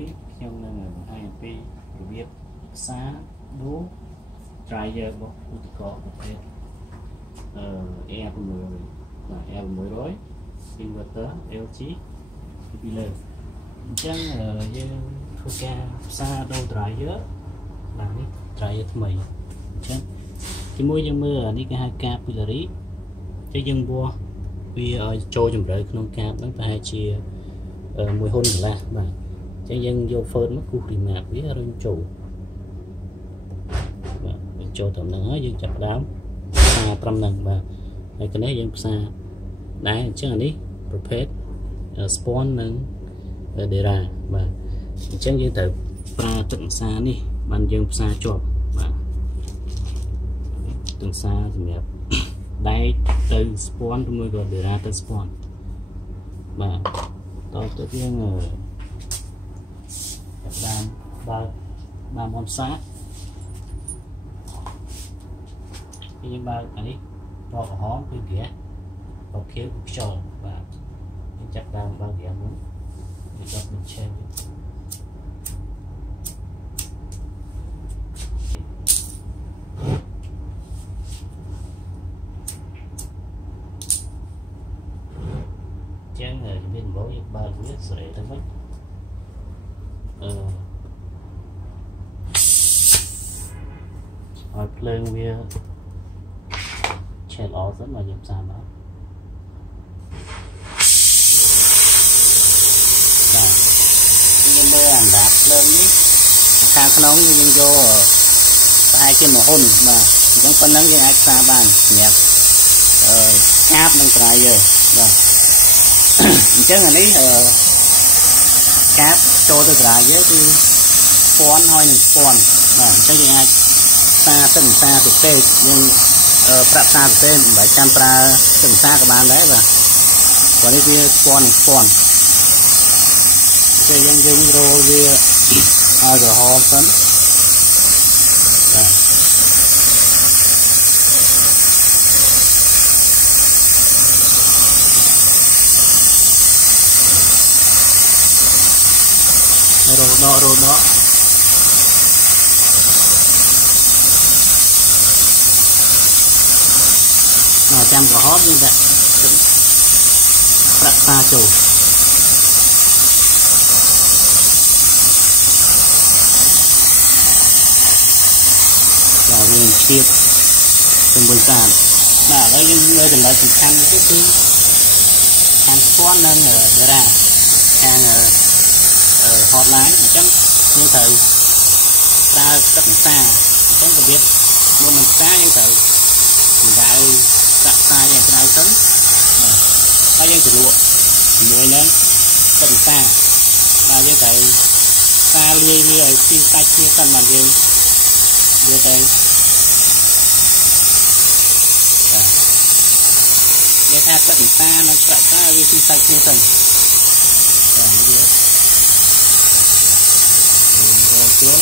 នេះខ្ញុំនឹងបង្ហាញអំពីរបៀបផ្សារដូ dryer របស់ឧបករណ៍ប្រភេទAir600 បាទ Air600 inverter LG ពីលើអញ្ចឹងយើងធ្វើការផ្សារដូ dryer បាទនេះ dryer ថ្មីអញ្ចឹងជាមួយយើងមើលនេះគេហៅកាប capillary តែយើងវាស់វាឲ្យចូលជម្រៅក្នុងកាបហ្នឹងប្រហែលជាមួយហ៊ុនកន្លះបាទអញ្ចឹងយើងយកហ្វឺតមកគូសរីម៉ាកវារុញចូលបាទចូលត្រឹមហ្នឹងហើយយើងចាប់ផ្ដើមផ្សារត្រឹមហ្នឹងបាទហើយគនេះយើងផ្សារដែរអញ្ចឹងអានេះប្រភេទ spawn និង dera បាទអញ្ចឹងយើងត្រូវប្រើទឹកផ្សារនេះបានយើងផ្សារជាប់បាទទឹកផ្សារសម្រាប់ដែកទៅ spawn ជាមួយក៏ dera ទៅ spawn បាទតទៅយើងដើមបើតាមផ្សារយើងបើអានេះពណ៌ក្រហមគឺហ្គាសពណ៌ខៀវគឺខ្យល់បាទយើងចាប់ដើមបើហ្គាសមុនយើងចាប់បញ្ឆេះចឹងមានដំបូងយើងបើកវាស្រេទៅវិញឲ្យភ្លើងវាឆេះល្អសិនមកយើងផ្សារមកបាទយើងមើលអាដាប់ភ្លើងនេះខាងក្នុងយើងយកប្រហែលជាមួយហ៊ុនបាទអញ្ចឹងប៉ុណ្ណឹងយើងអាចផ្សារបានសម្រាប់កាបនិង dryer បាទអញ្ចឹងអានេះកាបចូលទៅ dryer គឺពាន់ហើយនឹងពាន់បាទអញ្ចឹងយើងអាចផ្សារទឹកផ្សារទៅពេកយើងប្រាក់ផ្សារទៅពេកមិនបាច់ចាំប្រើទឹកផ្សារក៏បានដែរបាទព្រោះនេះវាពាន់នឹងពាន់ពេលយើងរោលវាឲ្យក្រហមសិនបាទរោដកចាំក្រហមយើងដាក់ប្រាក់ផ្សារចូលវាឈៀតជាមួយសាតបាទហើយយើងលើចំណុចសំខាន់នេះគឺខាងស្ពាន់និង dera ខាង hotline អញ្ចឹងយើងត្រូវប្រើទឹកផ្សារអញ្ចឹងរបៀបមុននឹងផ្សារយើងត្រូវសម្ដៅប្រាក់ផ្សារយ៉ាងក្រៅទៅហើយយើងជ្រលក់ជាមួយនឹងទឹកផ្សារបាទយើងត្រូវផ្សារលាយវាឲ្យស៊ីសាច់គ្នាសិនបាទយើងវាទៅបាទយើងថាទឹកផ្សារនិងប្រាក់ផ្សារវាស៊ីសាច់គ្នាសិនបាទវារងចូល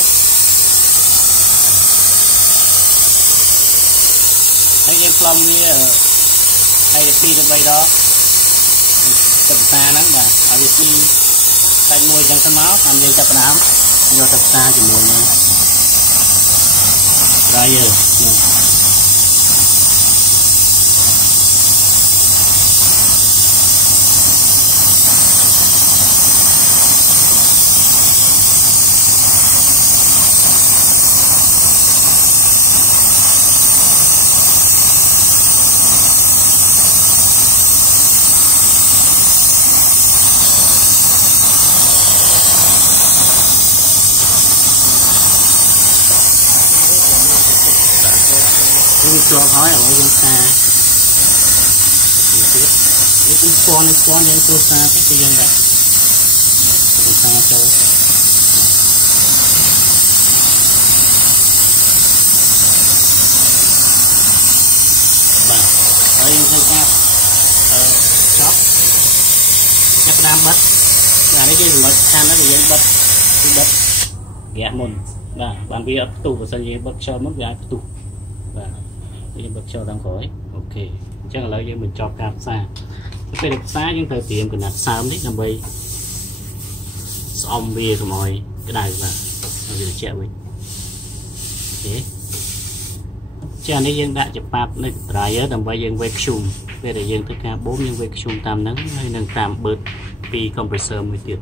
ហើយយើងផ្លុំវាហើយ2 ទៅ 3 ដងទឹកផ្សារហ្នឹងបាទឲ្យវាស៊ីសាច់មួយអញ្ចឹងទៅមកតាមយើងចាប់ផ្ដើមយកទឹកផ្សារជាមួយនឹង dryer វាជាប់ហើយឥឡូវយើងផ្សារទៀតនេះគឺពណ៌យើងចូលផ្សារទៀតគឺយើងដាក់ផ្សារចូលបាទហើយយើងធ្វើការចាប់ផ្ដើមបិទអានេះគឺចំណុចសំខាន់ណាស់ដែលយើងបិទគឺបិទហ្គាសមុនបាទបានវាអត់ផ្ទុះបើសិនយើងបិទខ្យល់មុនវាអាចផ្ទុះបាទយើងបិទខ្យល់តាមក្រោយអូខេអញ្ចឹងឥឡូវយើងបញ្ចប់ការផ្សារពេលផ្សារយើងត្រូវត្រៀមកណាត់សើមនេះដើម្បី xong bia xong rồi cái này là việc chẹo mình thế cha này dân đại chụp bạc này trái ở đầm bay dân về sùng về để dân tất cả 4 dân về sùng tam nắng hay nâng tam bớt pi compressor mới tiệt